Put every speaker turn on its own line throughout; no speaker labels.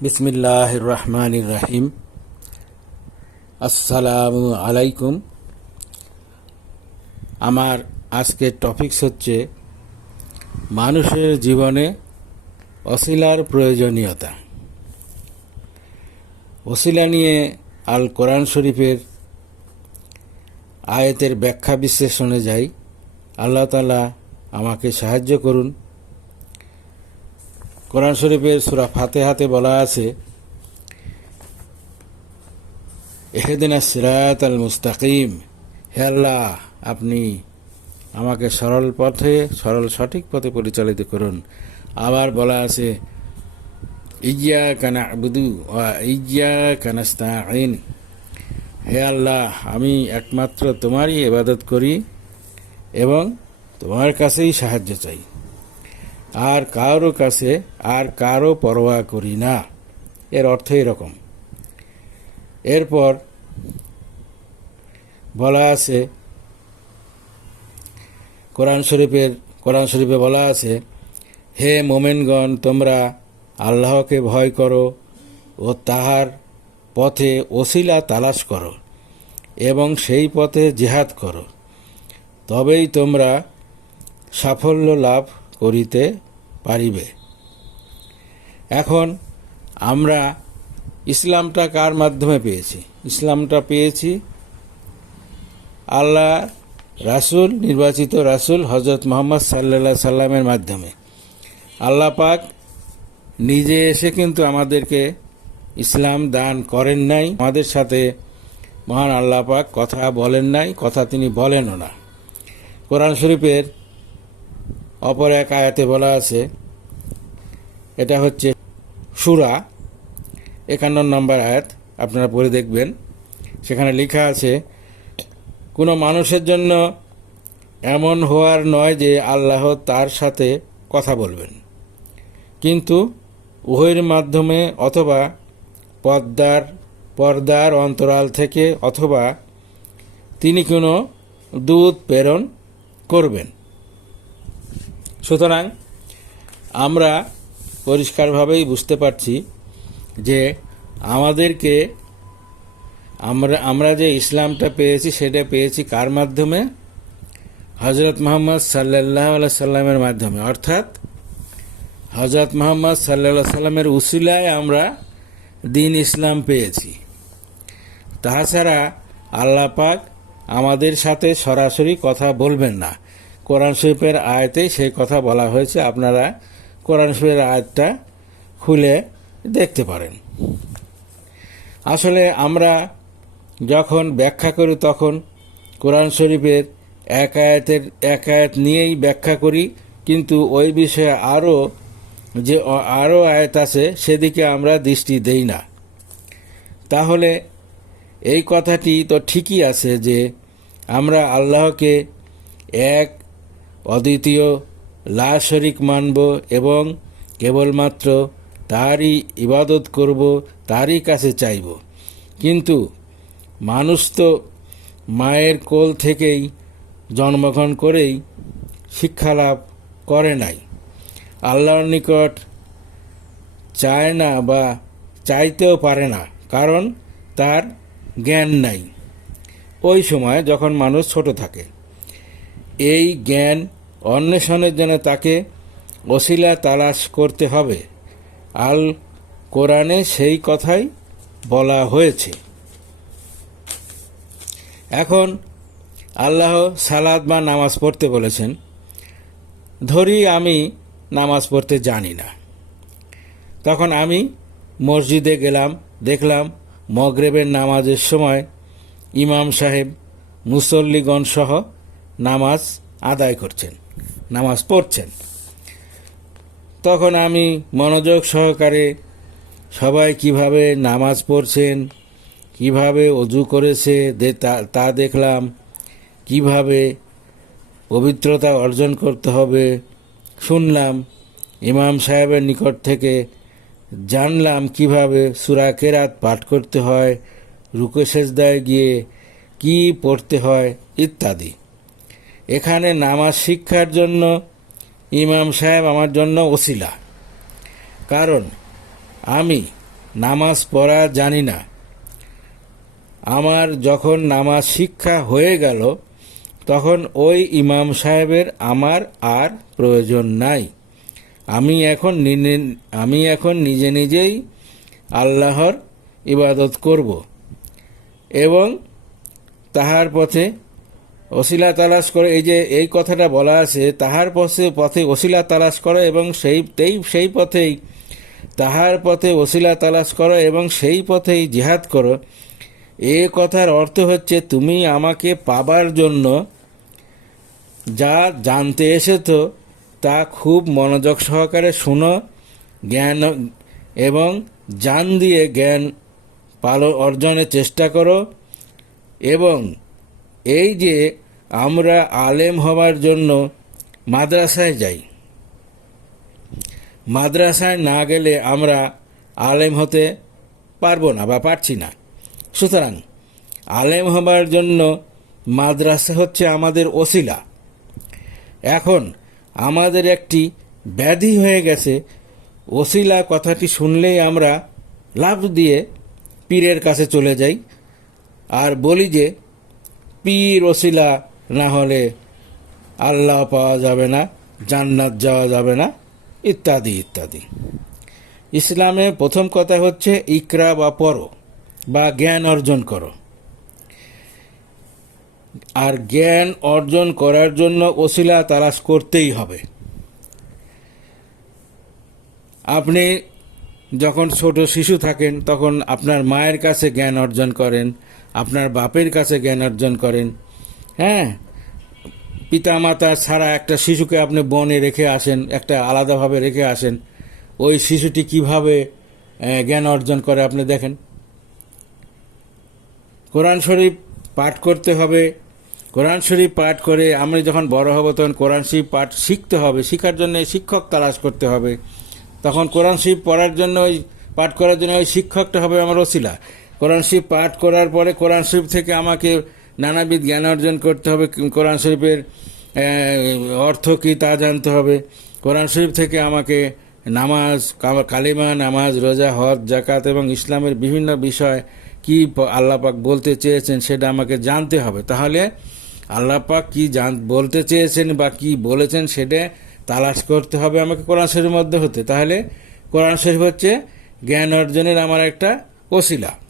বিসমিল্লাহ রহমান রাহিম আসসালামু আলাইকুম। আমার আজকের টপিকস হচ্ছে মানুষের জীবনে অশিলার প্রয়োজনীয়তা। ওসিলা নিয়ে আল কোরআন শরীফের আয়াতের ব্যাখ্যা বিশ্লেষণে যাই। আল্লাহ তালা আমাকে সাহায্য করুন। কোরআন শরীফের সুরা ফাতে হাতে বলা আছে এহেদিনা সিরাত আল মুস্তাকিম হে আল্লাহ, আপনি আমাকে সরল পথে, সরল সঠিক পথে পরিচালিত করুন। আবার বলা আছে ইয়া কানা আবুদু ইয়া কানাস্তাইন হে আল্লাহ, আমি একমাত্র তোমারই এবাদত করি এবং তোমার কাছেই সাহায্য চাই। আর কারও কাছে আর কারও পরোয়া করি না। এর অর্থ এরকম। এরপর বলা আছে, কোরআন শরীফের, কোরআন শরীফে বলা আছে, হে মোমেনগণ, তোমরা আল্লাহকে ভয় করো ও তাহার পথে ওসিলা তালাশ করো এবং সেই পথে জেহাদ করো। তবেই তোমরা সাফল্য লাভ করিতে পারিবে। এখন আমরা ইসলামটা কার মাধ্যমে পেয়েছি? ইসলামটা পেয়েছি আল্লাহ রাসুল, নির্বাচিত রাসুল হজরত মোহাম্মদ সাল্লা সাল্লামের মাধ্যমে। আল্লাহ পাক নিজে এসে কিন্তু আমাদেরকে ইসলাম দান করেন নাই, আমাদের সাথে মহান আল্লাহ পাক কথা বলেন নাই, কথা তিনি বলেনও না। কোরআন শরীফের অপর এক আয়াতে বলা আছে, এটা হচ্ছে সুরা, একান্ন নম্বর আয়াত, আপনারা পড়ে দেখবেন। সেখানে লেখা আছে, কোনো মানুষের জন্য এমন হওয়ার নয় যে আল্লাহ তার সাথে কথা বলবেন। কিন্তু উভয়ের মাধ্যমে অথবা পর্দার পর্দার অন্তরাল থেকে অথবা তিনি কোনো দুধ প্রেরণ করবেন। সুতরাং আমরা পরিষ্কারভাবেই বুঝতে পারছি যে আমাদেরকে আমরা আমরা যে ইসলামটা পেয়েছি, সেটা পেয়েছি কার মাধ্যমে? হজরত মোহাম্মদ সাল্লাহ সাল্লামের মাধ্যমে। অর্থাৎ হজরত মোহাম্মদ সাল্লা সাল্লামের উসিলায় আমরা দিন ইসলাম পেয়েছি। তাছাড়া আল্লাহ পাক আমাদের সাথে সরাসরি কথা বলবেন না। কোরআন শরীফের আয়তে সেই কথা বলা হয়েছে। আপনারা কোরআন শরীফের আয়াতটা খুলে দেখতে পারেন। আসলে আমরা যখন ব্যাখ্যা করি, তখন কোরআন শরীফের এক আয়াতের এক আয়াত নিয়েই ব্যাখ্যা করি। কিন্তু ওই বিষয়ে আরও যে আরও আয়াত আছে, সেদিকে আমরা দৃষ্টি দেই না। তাহলে এই কথাটি তো ঠিকই আছে যে আমরা আল্লাহকে এক অদ্বিতীয় লা শরিক মানব এবং কেবলমাত্র তারই ইবাদত করব, তারই কাছে চাইব। কিন্তু মানুষ তো মায়ের কোল থেকেই জন্মগ্রহণ করেই শিক্ষা লাভ করে নাই। আল্লাহর নিকট চায় না বা চাইতেও পারে না, কারণ তার জ্ঞান নাই। ওই সময় যখন মানুষ ছোট থাকে, এই জ্ঞান অন্বেষণের জন্য তাকে অশিলা তালাশ করতে হবে। আল কোরআনে সেই কথাই বলা হয়েছে। এখন আল্লাহ সালাদ বা নামাজ পড়তে বলেছেন, ধরি আমি নামাজ পড়তে জানি না। তখন আমি মসজিদে গেলাম, দেখলাম মগরেবের নামাজের সময় ইমাম সাহেব মুসল্লিগণ সহ নামাজ আদায় করছেন। নামাজ পড়ছেন। তখন আমি মনোযোগ সহকারে সবাই কীভাবে নামাজ পড়ছেন, কীভাবে অজু করেছে তা দেখলাম, কীভাবে পবিত্রতা অর্জন করতে হবে শুনলাম, ইমাম সাহেবের নিকট থেকে জানলাম কীভাবে সুরা কেরাত পাঠ করতে হয়, রুকে সেজদায় গিয়ে কি পড়তে হয় ইত্যাদি। এখানে নামাজ শিক্ষার জন্য ইমাম সাহেব আমার জন্য ওসিলা। কারণ আমি নামাজ পড়া জানি না। আমার যখন নামাজ শিক্ষা হয়ে গেল, তখন ওই ইমাম সাহেবের আমার আর প্রয়োজন নাই। আমি এখন আমি এখন নিজে নিজেই আল্লাহর ইবাদত করব এবং তাহার পথে ওসিলা তালাশ করে, এই যে এই কথাটা বলা আছে, তাহার পথে পথে অশিলা তালাশ করো এবং সেই সেই পথেই তাহার পথে অশিলা তালাশ করো এবং সেই পথেই জিহাদ করো। এ কথার অর্থ হচ্ছে, তুমি আমাকে পাবার জন্য যা জানতে এসেছ তা খুব মনোযোগ সহকারে শুনো, জ্ঞান এবং জান দিয়ে জ্ঞান পালন অর্জনের চেষ্টা করো এবং এই যে আমরা আলেম হবার জন্য মাদ্রাসায় যাই। মাদ্রাসায় না গেলে আমরা আলেম হতে পারব না বা পারছি না। সুতরাং আলেম হবার জন্য মাদ্রাসা হচ্ছে আমাদের ওসিলা। এখন আমাদের একটি ব্যাধি হয়ে গেছে। ওসিলা কথাটি শুনলেই আমরা লাভ দিয়ে পীরের কাছে চলে যাই আর বলি যে, পীর ওসিলা না হলে আল্লাহ পাওয়া যাবে না, জান্নাত যাওয়া যাবে না, ইত্যাদি ইত্যাদি। ইসলামে প্রথম কথা হচ্ছে ইকরা বা পড়ো বা জ্ঞান অর্জন করো। আর জ্ঞান অর্জন করার জন্য ওসিলা তালাশ করতেই হবে। আপনি যখন ছোট শিশু থাকেন, তখন আপনার মায়ের কাছে জ্ঞান অর্জন করেন, আপনার বাপের কাছে জ্ঞান অর্জন করেন হ্যাঁ পিতা মাতা ছাড়া একটা শিশুকে আপনি বনে রেখে আসেন, একটা আলাদাভাবে রেখে আসেন, ওই শিশুটি কীভাবে জ্ঞান অর্জন করে আপনি দেখেন। কোরআন শরীফ পাঠ করতে হবে। কোরআন শরীফ পাঠ করে আমি যখন বড় হব তখন কোরআন শরীফ পাঠ শিখতে হবে, শেখার জন্য শিক্ষক তালাশ করতে হবে। তখন কোরআন শরীফ পড়ার জন্য ওই, পাঠ করার জন্য ওই শিক্ষকটা হবে আমার ওসিলা। কোরআন শরীফ পাঠ করার পরে কোরআন শরীফ থেকে আমাকে নানাবিধ জ্ঞান অর্জন করতে হবে। কোরআন শরীফের অর্থ কী তা জানতে হবে। কোরআন শরীফ থেকে আমাকে নামাজ কালিমা, নামাজ, রোজা, হজ জাকাত এবং ইসলামের বিভিন্ন বিষয় কী প- আল্লাহ পাক বলতে চেয়েছেন সেটা আমাকে জানতে হবে। তাহলে আল্লাহ পাক কি জান, বলতে চেয়েছেন বা কি বলেছেন সেটা তালাশ করতে হবে আমাকে কোরআন শরীফের মধ্যে হতে। তাহলে কোরআন শরীফ হচ্ছে জ্ঞান অর্জনের আমার একটা ওসিলা।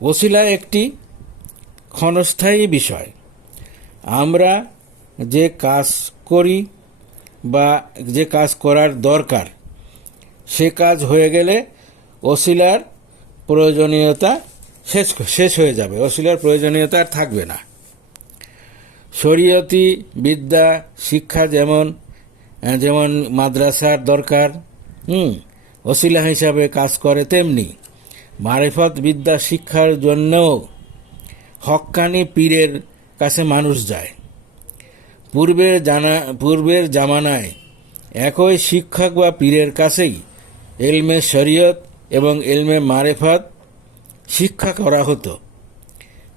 ওসিলা একটি ক্ষণস্থায়ী বিষয়। আমরা যে কাজ করি বা যে কাজ করার দরকার, সে কাজ হয়ে গেলে ওসিলার প্রয়োজনীয়তা শেষ শেষ হয়ে যাবে। ওসিলার প্রয়োজনীয়তা আর থাকবে না। শরীয়তি বিদ্যা, শিক্ষা যেমন যেমন মাদ্রাসার দরকার, হুম, ওসিলা হিসাবে কাজ করে তেমনি। মারেফত বিদ্যা শিক্ষার জন্যও হক্কানি পীরের কাছে মানুষ যায়। পূর্বের জানা, পূর্বের জামানায় একই শিক্ষক বা পীরের কাছেই এলমে শরীয়ত এবং এলমে মারেফত শিক্ষা করা হতো।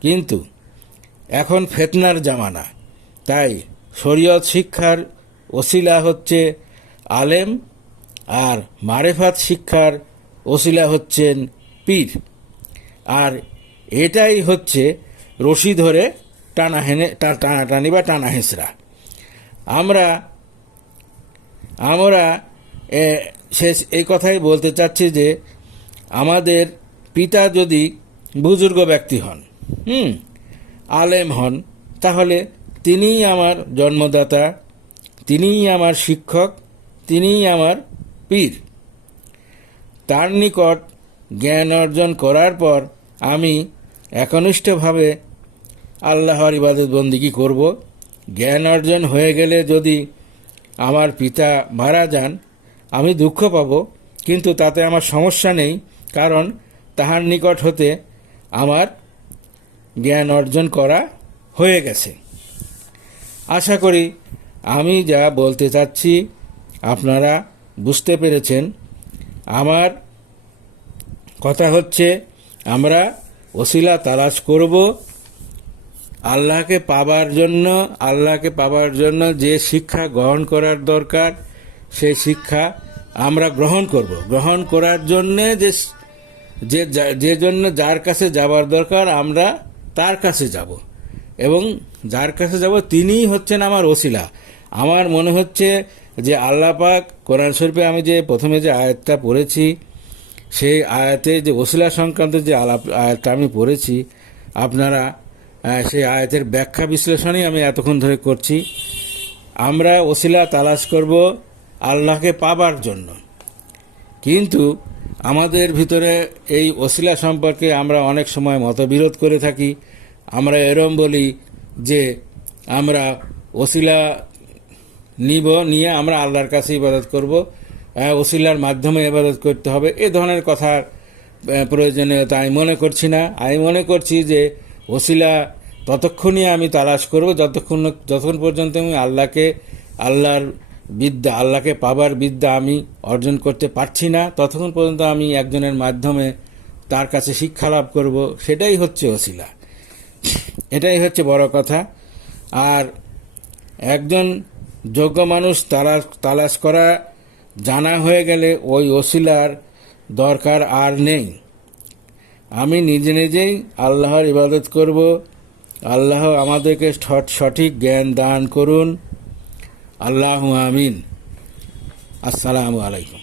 কিন্তু এখন ফেতনার জামানা, তাই শরীয়ত শিক্ষার ওসিলা হচ্ছে আলেম আর মারেফাত শিক্ষার ওসিলা হচ্ছেন পীর আর এটাই হচ্ছে রশি ধরে টানা হেনে টানাটানি বা টানা হেঁচড়া। আমরা আমরা শেষ এই কথাই বলতে চাচ্ছি যে আমাদের পিতা যদি বুজুর্গ ব্যক্তি হন, হুম, আলেম হন, তাহলে তিনিই আমার জন্মদাতা, তিনিই আমার শিক্ষক, তিনিই আমার পীর। তার নিকট জ্ঞান অর্জন করার পর আমি একনিষ্ঠভাবে আল্লাহর ইবাদত বন্দিগি করব? জ্ঞান অর্জন হয়ে গেলে যদি আমার পিতা মারা যান, আমি দুঃখ পাব। কিন্তু তাতে আমার সমস্যা নেই, কারণ তাহার নিকট হতে আমার জ্ঞান অর্জন করা হয়ে গেছে। আশা করি আমি যা বলতে চাচ্ছি, আপনারা বুঝতে পেরেছেন। আমার কথা হচ্ছে, আমরা ওসিলা তালাশ করব। আল্লাহকে পাবার জন্য, আল্লাহকে পাবার জন্য যে শিক্ষা গ্রহণ করার দরকার, সেই শিক্ষা আমরা গ্রহণ করব। গ্রহণ করার জন্যে যে যে যে জন্য যার কাছে যাবার দরকার, আমরা তার কাছে যাব। এবং যার কাছে যাব, তিনিই হচ্ছেন আমার ওসিলা। আমার মনে হচ্ছে যে আল্লাহ পাক কোরআন শরীফে আমি যে প্রথমে যে আয়াতটা পড়েছি সেই আয়াতে যে ওসিলা সংক্রান্ত যে আলাপ, আয়াতটা আমি পড়েছি, আপনারা সেই আয়াতের ব্যাখ্যা বিশ্লেষণই আমি এতক্ষণ ধরে করছি। আমরা ওসিলা তালাশ করব আল্লাহকে পাবার জন্য। কিন্তু আমাদের ভিতরে এই ওসিলা সম্পর্কে আমরা অনেক সময় মতবিরোধ করে থাকি। আমরা এরম বলি যে আমরা ওসিলা নিব, নিয়ে আমরা আল্লাহর কাছে ইবাদত করব। ওসিলার মাধ্যমে ইবাদত করতে হবে, এ ধরনের কথার প্রয়োজনীয়তা আমি মনে করছি না। আমি মনে করছি যে ওসিলা ততক্ষণই আমি তালাশ করব, যতক্ষণ যতক্ষণ পর্যন্ত আমি আল্লাহকে, আল্লাহর বিদ্যা, আল্লাহকে পাবার বিদ্যা আমি অর্জন করতে পারছি না, ততক্ষণ পর্যন্ত আমি একজনের মাধ্যমে তার কাছে শিক্ষা লাভ করব, সেটাই হচ্ছে ওসিলা। এটাই হচ্ছে বড় কথা। আর একজন যোগ্য মানুষ তালাশ তালাশ করা জানা হয়ে গেলে ওই ওসিলার দরকার আর নেই। আমি নিজে নিজেই আল্লাহর ইবাদত করব। আল্লাহ আমাদেরকে সঠ- সঠিক জ্ঞান দান করুন। আল্লাহ আমিন। আসসালামু আলাইকুম।